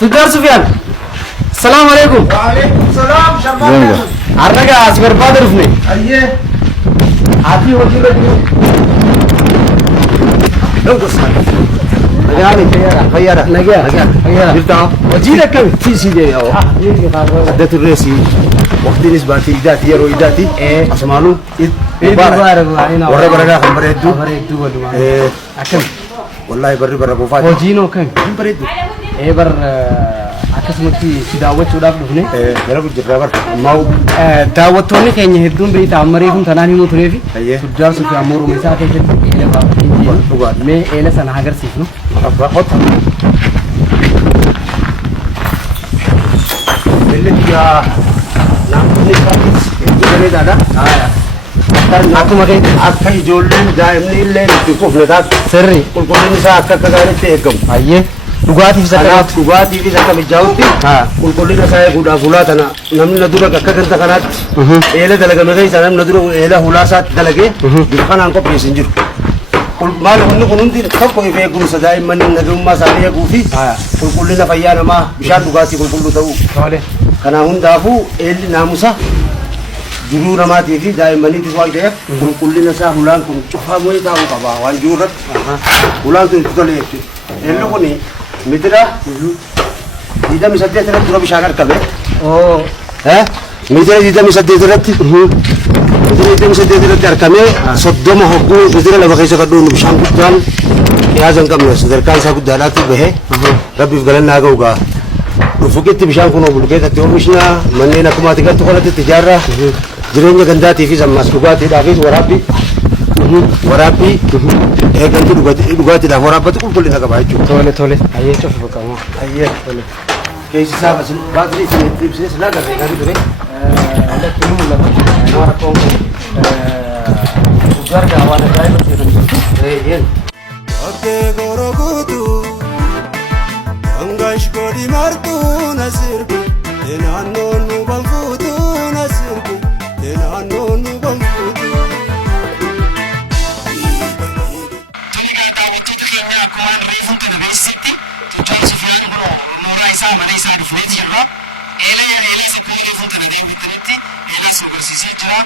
تجار سفيان السلام عليكم. وعليكم السلام. شباب عرقة أصبر بادر فني أيه عافية وجهك لو قصة نجاني خيارة نجا جرتها وجيلك كم في سيدي أو أدت الرئيسي وقت نسبتي إداتي يرو إداتي أسمعلو مبارك ورا برا خبر يدو أكم والله برا بوفات وجينو كم بريدو بر akkasumatti si daawwachuudhaaf dhufne gara guddaa bar mau daawwattoonni keenya hedduun beektaa ammaree kun tanaan himuu tureefi Tujjaar Sufiyaan morma isaa keessatti eela baafachuu mee eela sana agarsiifnu abbaa hotta belletiya naamni fakkis bareedaadha akkuma keenya akka ijoolleen daa'imni illee itti kufne taatu sirri qulqullinni isaa akka gaariitti eegamu ayyee dhugaatiif isa mijaa'utti qulqullina isaa eeguudhaaf hulaa tana namni dura akka ganta kanaatti eela dalagame keessa namni dura eela hulaa isaatti dalagee bifa kanaan qopheessin jiru. Maal wanni kun hundi tokko if eegumsa daa'imman nagummaa isaanii eeguu fi qulqullina fayyaa namaa bishaan dhugaatii qulqulluu ta'uu. Kana hundaafuu eelli naamusa jiruu namaatii fi daa'immaniitiif waan ta'eef qulqullina isaa hulaan kun cufamee taa'uu qaba waan jiru irratti hulaan kun itti tole jechuudha. Eelli kuni mitira didami saddeet irratti dura bishaan argame mitira didami saddeet irratti argame soddoma hogguu mitira lama keessa kadhuun bishaan guddaan qiyaasa hin qabne sadarkaan isaa guddaadhaatti bahee rabbiif galannaa ga'u gaa dhufuqitti bishaan kun bulkeessatti oomishna manneen akkuma ati galtu kanatti itti ijaarraa jireenya gandaatii fi sammaas dhugaatiidhaafis waraabbii eegantu dhugaatiidhaaf waraabbatu qulqullina qaba jechuudha. Tole ayyee cufu baqamu ayyee tole keessa isaa baatirii isin itti ibsee silaa garee gaarii ture lakkiin mul'ata waan rakkoon gargaa waan ajaa'iba eeyyeen. Okkee goroguutu hangash godhi martuu na sirbi naannoon nu balfuutu na sirbi naannoon nu balfuutu. mana isaa dhufnee jirra. Eelee sikkoo fuuldura deebi'anitti eelee suugarsiisee jira.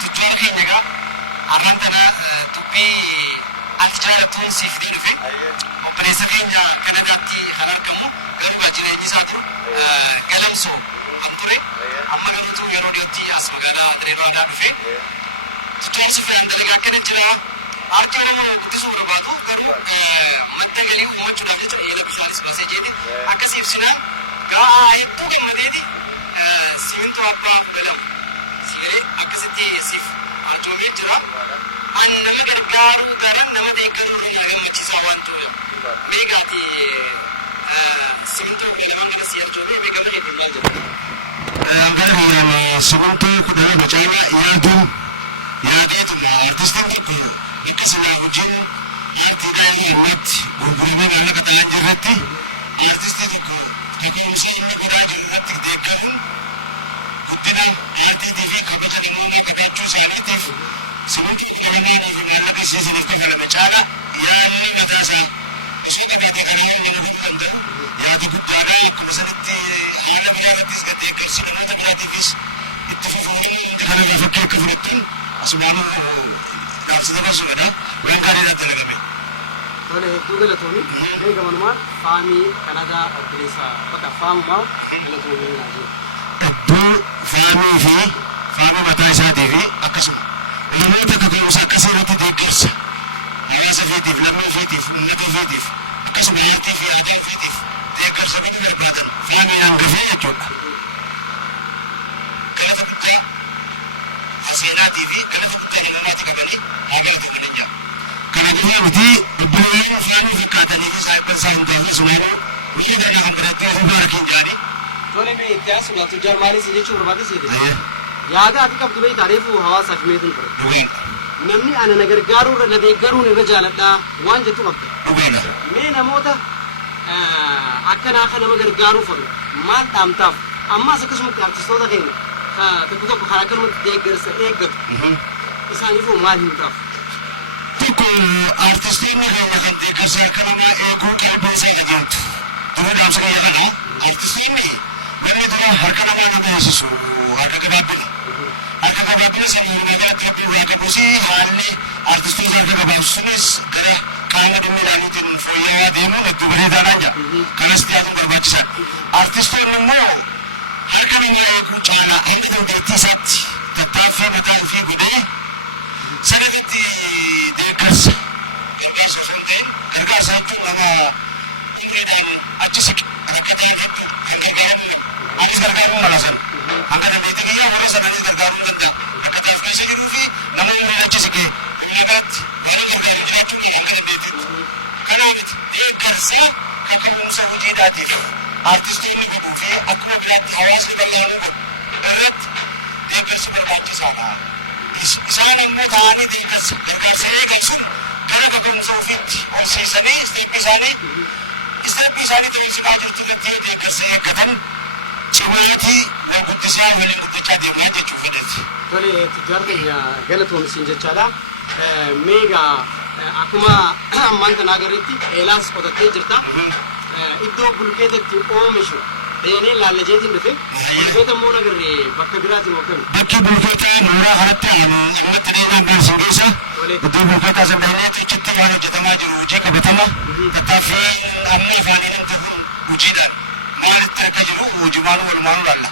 Tujjoon keenya egaa har'aan tana dubbii ati jaallattuun siif ni dhufe. Obboleessa keenya Kanadaatti kan argamu garuu jireenyi isaa jiru galamsoo kan ture. Amma garuutu yeroo dhiyootti as magaalaa Direedaadhaa dhufe. Tujjoon Sufiyaan dalagaa akkana jira. Arjaa nama guddisuu barbaadu madda galii uummachuudhaaf jecha eela bishaanis baasee jeeti akkasii ibsinaan gaa hedduu gammadeeti simintoo abbaa fudhalamu sigalee akkasitti siif arjoomee jira an nama gargaaruu daran nama deeggaruu irraa gammachiisaa waan tuuleef meegaati simintoo fudhalaman kana si arjoomee meegaa hedduun maal jedhu simintoo fudhalamu caalaa yaadeetuma artistiin tokko Because we are doing what gurgurama nama katalan jirratti artistii tokko museenya biraa jirratti deeggaruun guddina aartiitii fi kabaja namoota kabajachuu isaaniitiif sababii filannaan maallaqa siisaniif kafalame caala yaadni mataasaa osoo qabeetee kana nama dhufuu danda'u yaada guddaadhaa akkuma sanitti haala biraarrattis gad deeggarsi namoota biraatiifis itti fufuun hundi kanarraa fakkii akka fudhattan asumaanuu Daabsii dabarsuudha waan gaariidhaan dalagame. Tole hedduu galatoomii beekaman faamii Kanadaa obboleessa bakka faamumaa galatoomii naajee. Iddoo faamii fi faamii mataa isaatii fi akkasuma namoota kaka'umsa akkasii irratti deeggarsa hawaasa feetiif lammii feetiif uummata feetiif akkasuma aartii fi aadaa feetiif deeggarsa bini barbaadan faamii hangafee jechuudha. Galata guddaa seenaatii fi galata guddaa himaamaati qabanii haa galataman hin jedhu. Kana gufee miti obboleeyyan faamii fakkaatanii fi saayibban isaa hin ta'e sumaanoo biyya garaa kan biratti ofii baarakiin jedhanii. Tole mee itti haasuma Tujjaar maalis jechuu barbaade seete. Yaada ati qabdu mee taarifu hawaasaaf meetiin ture. Namni ana na gargaaruu irra na deeggaruun irra jaaladha waan jettu qabda. Mee namoota akkana akka nama gargaaruu fedhu maal dhaamtaaf ammas akkasumatti artistoota keenya tokko tokko kan akkanumatti deeggarsa eeggatu isaaniifuu maal himtaaf? Tokko artistoonni keenya kan deeggarsa akka namaa eeguu qalbii isaa eegatu. Dura deemsa kiyya kana artistoonni namni dura harka namaa nama eegsisu harka gabaabina. Harka gabaabina sana magaalatti rabbii waa qabuusi haalli artistoota harka gabaabsuunis gara qaama dhimmi ilaaliitiin fooyya'aa deemuun hedduu bareedaadhaan jira. Kanas dhiyaatuun barbaachisaadha. Artistoonni immoo harka namaa eeguu caalaa hanga dandeettii isaatti tattaaffii mataa ofii godhee sanatti deeggarsa osoo hin ta'in gargaarsa jechuun nama umriidhaan achi siqe rakkataa hedduu kan gargaaramu anis gargaaruu mala sana hanga dandeettii kiyya warra sanaanis gargaaruu danda'a rakkataaf keessa jiruu fi nama umriin achi siqe walumaa galatti mana gargaaru jiraachuun hanga dandeettiitti kanaaf deeggarsa kaka'umsa hojiidhaatiif artistoonni godhuu fi akkuma biraatti hawaasni bal'aanuu godhu irratti deeggarsa barbaachisaadha. Isaan ammoo ta'anii deeggarsa eegalsuun gara kaka'umsa ofiitti horsiisanii isteeppii isaanii dabarsinaa jirtu irratti deeggarsa eeggatan cimaatii waa guddisaa waliin guddachaa deemaa jechuu fedhati. Tole tujjaar keenya galatoomsiin jechaadha. Meegaa akkuma ammaan kana agarreetti eelaas qotattee jirta. Iddoo bulkeetatti oomishu deemee laallajeetiin dhufe bulkeeta immoo nagarree bakka biraatiin hoogganne. Bakki bulkeetaa mooraa kanatti ammatti deemaan beeksisan keessa iddoo bulkeetaa san dhahineetu achitti waan hojjetamaa jiru hojii qabatama tattaaffii amma afaanii namtu hojiidhaan maalitti akka jiru hojimaanuu walumaanuu laalla.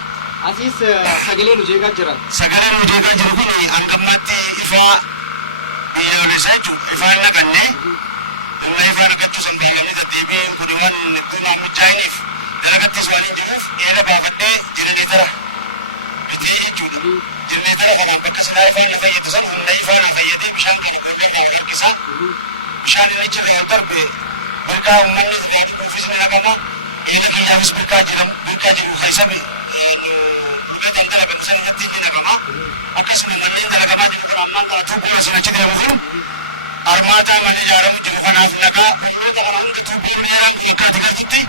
Asiis sagaleen hojeegaa jira. Sagaleen hojeegaa jiru kun hangammaatti ifaa biyyoolessaa jechuudha. Ifaan naqannee amma ifaa naqachuu san beekamee deddeebiin kun waan iddoo naammichaa'iniif dalagattis waan hin jiruuf eela baafadhee jenereetara bitee jechuudha. Jenereetara kanaan bakka silaa ifaan na fayyadu san humna ifaa na fayyadee bishaan kana guddee na harkisaa bishaan inni achirraa ol darbe birkaa uummanni tajaajila ofiis ni naqama eela kiyyaafis birkaa jiru keessa bulkeetaan dalagan san irratti ni naqama akkasuma manneen dalagamaa jiru kun ammaan kana tuubboo isin achi deemu kun armaataa manni ijaaramu jiru kanaaf nagaa bulloota kana hunda tuubboo dheeraan kun akka ati galtutti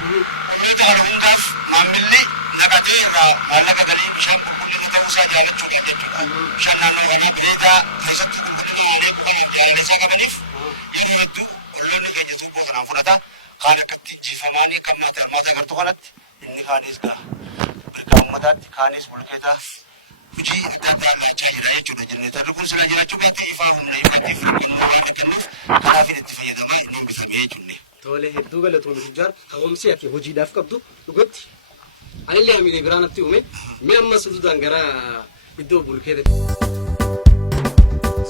bulloota kana hundaaf maammilli naqatee irraa maallaqa galii bishaan qulqullina ta'uusaa jaalachuudha jechuudha. Bishaan naannoo kanaa bineeldaa keessattuu qulqullina waalee kanaaf jaalaleessaa qabaniif yeroo hedduu olloonni keenya tuubboo kanaan fudhata kaan akkatti jiifamaanii kan maata armaataa gartuu kanatti inni kaanis gaa birkaa uummataatti kaanis bulkeetaa hojii adda addaa laachaa jira jechuudha. Jenereetarri kun silaa jiraachuu beekte ifaa humna ifaatiif hirkannoo waan kennuuf kanaafin itti fayyadamaa inni hambifame jechuudha. Tole hedduu galatoomii tujjaar hawwamsi ati hojiidhaaf qabdu dhugatti anillee hamilee biraa natti uume mee ammas ududaan gara iddoo bulkeetti.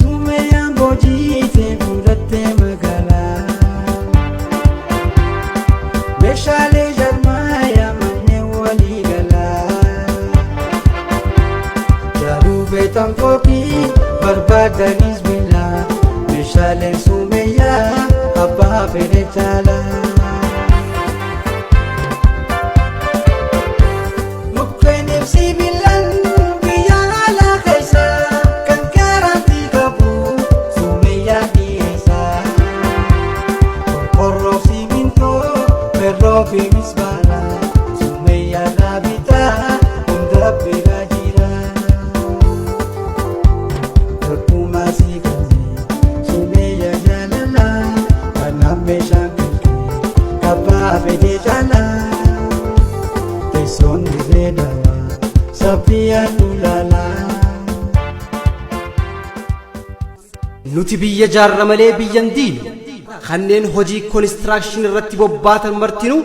Sumeeyaan bojiitee fudhattee magaalaa meeshaalee jarmaayaa manneen walii galaa jaruu beetan kookii barbaadanis bilaa meeshaaleen sumeeyyaa abbaa fedhe caalaa. Fimis bana sumeya nabita unda pirajira terkumasi kazi sumeya jalala kaname shangke kapa vede jala teson veda sapia tulala Nuti biyya jaarra malee biyyan diinu kanneen hojii konistirakshinii irratti bobbaatan martinuu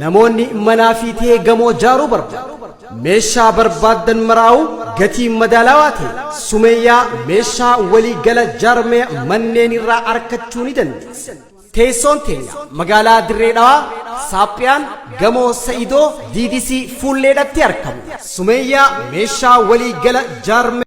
namoonni manaa fi ta'ee gamoo jaaruu barbaadu. Meeshaa barbaadan maraa'u gatii madaalawaa ta'e sumeeyyaa meeshaa walii gala jaarmee manneen irraa argachuu ni dandeessa. Teessoon teenya magaalaa Dirree Dhawaa Saaphiyaan gamoo Sa'idoo DDC fuulleedhatti argamu. Sumeeyyaa meeshaa walii gala jaarmee